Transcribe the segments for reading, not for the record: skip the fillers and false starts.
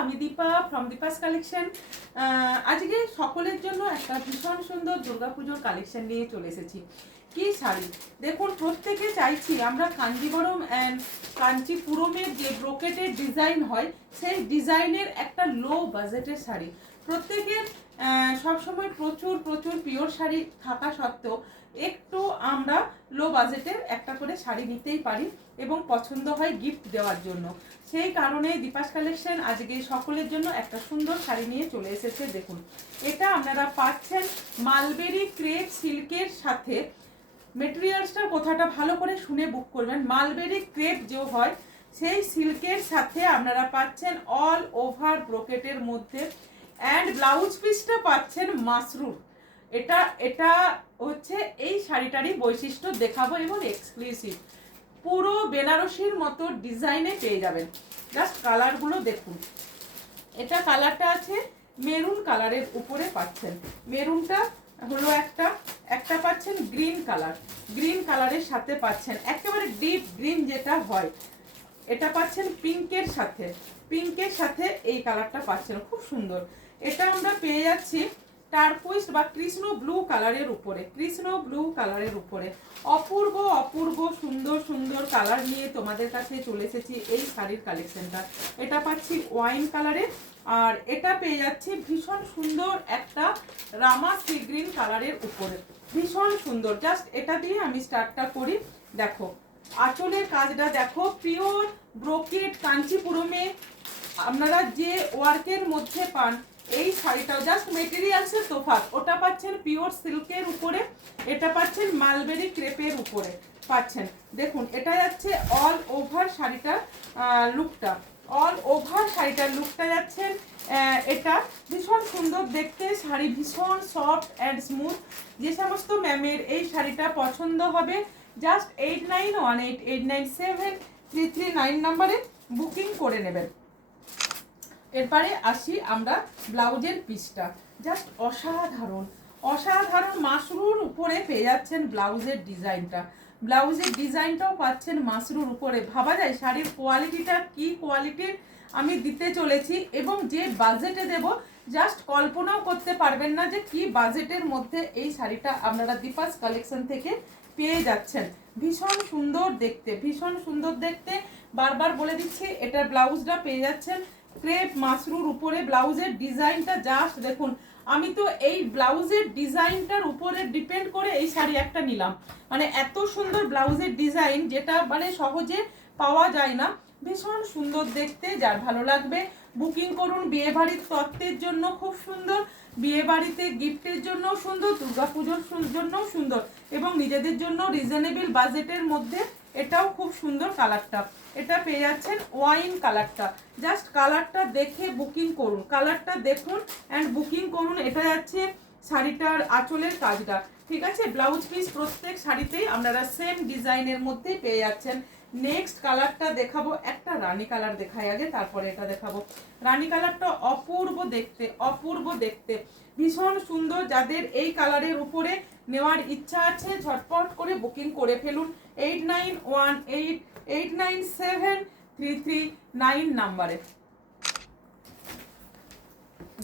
আমি Dipa from Deepa's collection. আজকে সকলের জন্য একটা ভীষণ সুন্দর দুর্গাপুজোর কালেকশন নিয়ে চলে এসেছি। কি শাড়ি দেখুন, প্রত্যেকে চাইছি আমরা কাঞ্জিবরম অ্যান্ড কাঞ্চিপুরমের যে ব্রোকেটের ডিজাইন হয় সেই ডিজাইনের একটা লো বাজেটের শাড়ি। প্রত্যেকের সবসময় প্রচুর প্রচুর পিওর শাড়ি থাকা সত্ত্বেও একটু আমরা লো বাজেটের একটা করে শাড়ি নিতেই পারি এবং পছন্দ হয় গিফট দেওয়ার জন্য। সেই কারণে দীপাস কালেকশন আজকে সকলের জন্য একটা সুন্দর শাড়ি নিয়ে চলে এসেছে। দেখুন, এটা আপনারা পাচ্ছেন মালবেরি ক্রেপ সিল্কের সাথে। মেটেরিয়ালসটার কথাটা ভালো করে শুনে বুক করবেন। মালবেরি ক্রেপ যে হয় সেই সিল্কের সাথে আপনারা পাচ্ছেন অল ওভার ব্রোকেটের মধ্যে, অ্যান্ড ব্লাউজ পিসটা পাচ্ছেন মাসরুর। এটা এটা হচ্ছে এই শাড়িটারই বৈশিষ্ট্য দেখাবো এবং এক্সক্লুসিভ পুরো বেনারসির মতো ডিজাইনে পেয়ে যাবেন। জাস্ট কালারগুলো দেখুন। এটা কালারটা আছে মেরুন কালারের উপরে পাচ্ছেন। মেরুনটা হলো একটা পাচ্ছেন গ্রিন কালার, গ্রিন কালারের সাথে পাচ্ছেন একেবারে ডিপ গ্রিন যেটা হয়, এটা পাচ্ছেন পিঙ্কের সাথে, পিঙ্কের সাথে এই কালারটা পাচ্ছেন, খুব সুন্দর। এটা আমরা পেয়ে যাচ্ছি টারকুইজ বা কৃষ্ণ ব্লু কালারের উপরে, কৃষ্ণ ব্লু কালারের উপরে অপূর্ব অপূর্ব সুন্দর সুন্দর কালার নিয়ে তোমাদের কাছে চলে এসেছি এই শাড়ির কালেকশনটা। এটা পাচ্ছি ওয়াইন কালারে, আর এটা পেয়ে যাচ্ছি ভীষণ সুন্দর একটা রামা সি গ্রিন কালারের উপরে, ভীষণ সুন্দর। জাস্ট এটা দিয়ে আমি স্টার্টটা করি। দেখো আঁচলের কাজটা দেখো, পিওর ব্রোকেট কাঞ্চিপুরমে আপনারা যে ওয়ার্কের মধ্যে পান এই শাড়িটাও জাস্ট মেটেরিয়ালসের তোফাৎ। ওটা পাচ্ছেন পিওর সিল্কের উপরে, এটা পাচ্ছেন মালবেরি ক্রেপের উপরে পাচ্ছেন। দেখুন এটা যাচ্ছে অল ওভার শাড়িটার লুকটা, অল ওভার শাড়িটার লুকটা যাচ্ছেন। এটা ভীষণ সুন্দর দেখতে, শাড়ি ভীষণ সফট অ্যান্ড স্মুথ। যে সমস্ত ম্যামের এই শাড়িটা পছন্দ হবে জাস্ট 8918897339 নাম্বারে বুকিং করে নেবেন। এরপরে আসি আমরা ব্লাউজের পিসটা, জাস্ট অসাধারণ অসাধারণ মাশরুর উপরে পেয়ে যাচ্ছেন ব্লাউজের ডিজাইনটা, ব্লাউজের ডিজাইনটাও পাচ্ছেন মাশরুর উপরে। ভাবা যায় শাড়ির কোয়ালিটিটা কি কোয়ালিটির আমি দিতে চলেছি এবং যে বাজেটে দেব জাস্ট কল্পনাও করতে পারবেন না যে কি বাজেটের মধ্যে এই শাড়িটা আপনারা দীপাস কালেকশন থেকে পেয়ে যাচ্ছেন। ভীষণ সুন্দর দেখতে, ভীষণ সুন্দর দেখতে। বারবার বলে দিচ্ছি এটার ব্লাউজটা পেয়ে যাচ্ছেন ক্রেপ মাশরুর উপরে। ব্লাউজের ডিজাইনটা জাস্ট দেখুন, আমি তো এই ব্লাউজের ডিজাইনটার উপরে ডিপেন্ড করে এই শাড়ি একটা নিলাম। মানে এত সুন্দর ব্লাউজের ডিজাইন যেটা মানে সহজে পাওয়া যায় না, ভীষণ সুন্দর দেখতে। যার ভালো লাগবে বুকিং করুন। বিয়ে বাড়ির তত্ত্বের জন্য খুব সুন্দর, বিয়ে বাড়িতে গিফটের জন্য সুন্দর, দুর্গাপুজোর জন্যও সুন্দর এবং নিজেদের জন্য রিজনেবল বাজেটের মধ্যে এটাও খুব সুন্দর কালারটা। এটা পেয়ে যাচ্ছেন ওয়াইন কালারটা, জাস্ট কালারটা দেখে বুকিং করুন, কালারটা দেখুন অ্যান্ড বুকিং করুন। এটা যাচ্ছে শাড়িটার আঁচলের কাজটা, ঠিক আছে। ব্লাউজ পিস প্রত্যেক শাড়িতেই আপনারা সেম ডিজাইনের মধ্যে পেয়ে যাচ্ছেন। নেক্সট কালারটা দেখাবো, একটা রানী কালার দেখাই আগে, তারপরে এটা দেখাবো। রানী কালারটা অপূর্ব দেখতে, অপূর্ব দেখতে, ভীষণ সুন্দর। যাদের এই কালারের উপরে নেওয়ার ইচ্ছা আছে ঝটপট করে বুকিং করে ফেলুন 8918897339 নাম্বারে।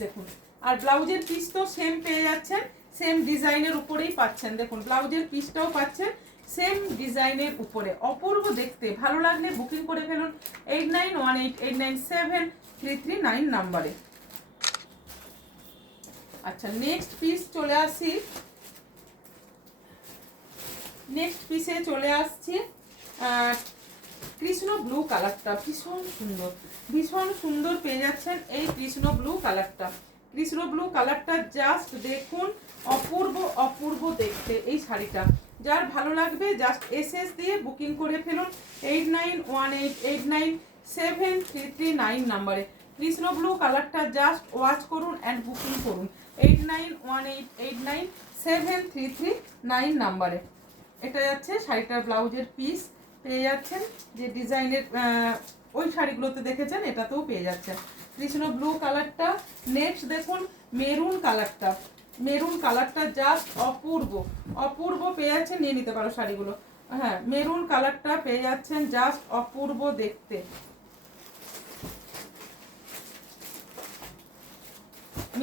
দেখুন, আর ব্লাউজের পিস তো সেম পেয়ে যাচ্ছেন, সেম ডিজাইনের উপরেই পাচ্ছেন। দেখুন ব্লাউজের পিসটাও পাচ্ছেন সেম ডিজাইনের উপরে, অপূর্ব দেখতে। ভালো লাগলে বুকিং করে ফেলুন 8918897339 নাম্বারে। আচ্ছা নেক্সট পিস চলে আসি, নেক্সট পিসে চলে আসছি কৃষ্ণ ব্লু কালারটা, ভীষণ সুন্দর, ভীষণ সুন্দর পেয়ে যাচ্ছেন এই কৃষ্ণ ব্লু কালারটা। কৃষ্ণ ব্লু কালারটা জাস্ট দেখুন, অপূর্ব অপূর্ব দেখতে এই শাড়িটা। যার ভালো লাগবে জাস্ট এসএস দিয়ে বুকিং করে ফেলুন 8918897339 নাম্বারে। কৃষ্ণ ব্লু কালারটা জাস্ট ওয়াচ করুন অ্যান্ড বুকিং করুন 8918897339 নাম্বারে। এটা যাচ্ছে শাড়িটার ব্লাউজের পিস পেয়ে যাচ্ছেন, যে ডিজাইনের ওই শাড়িগুলোতে দেখেছেন এটাতেও পেয়ে যাচ্ছেন কৃষ্ণ ব্লু কালারটা। নেক্সট দেখুন মেরুন কালারটা, মেরুন কালারটা জাস্ট অপূর্ব অপূর্ব পেয়ে যাচ্ছেন, নিয়ে নিতে পারো শাড়িগুলো। হ্যাঁ মেরুন কালারটা পেয়ে যাচ্ছেন জাস্ট অপূর্ব দেখতে।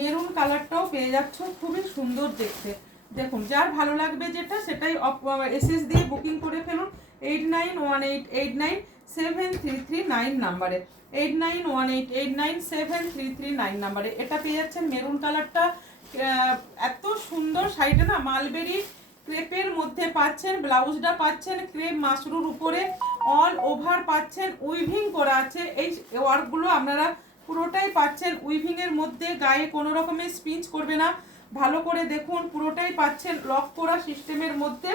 মেরুন কালারটাও পেয়ে যাচ্ছ, খুবই সুন্দর দেখতে। দেখুন, যার ভালো লাগবে যেটা সেটাই এসএস দিয়ে বুকিং করে ফেলুন 8918897339 নাম্বারে, 8918897339 নাম্বারে। এটা পেয়ে যাচ্ছেন মেরুন কালারটা। এত সুন্দর শাড়িটা না, মালবেরি ক্রেপের মধ্যে পাচ্ছেন, ব্লাউজটা পাচ্ছেন ক্রেপ মাশরুর উপরে, অল ওভার পাচ্ছেন উইভিং করা আছে। এই ওয়ার্কগুলো আপনারা পুরোটাই পাচ্ছেন উইভিং এর মধ্যে, গায়ে কোনো রকমের স্পিঞ্চ করবে না। ভালো করে দেখুন, পুরোটাই পাচ্ছেন লক করা সিস্টেমের মধ্যে।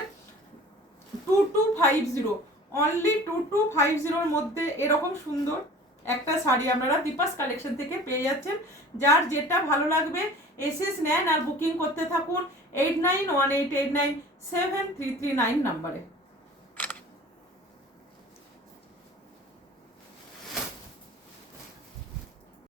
2250, অনলি 2250 মধ্যে এরকম সুন্দর একটা শাড়ি আপনারা দীপাস কালেকশন থেকে পেয়ে যাচ্ছেন। যার যেটা ভালো লাগবে এসএস নেন আর বুকিং করতে থাকুন 8918897339 নাম্বারে।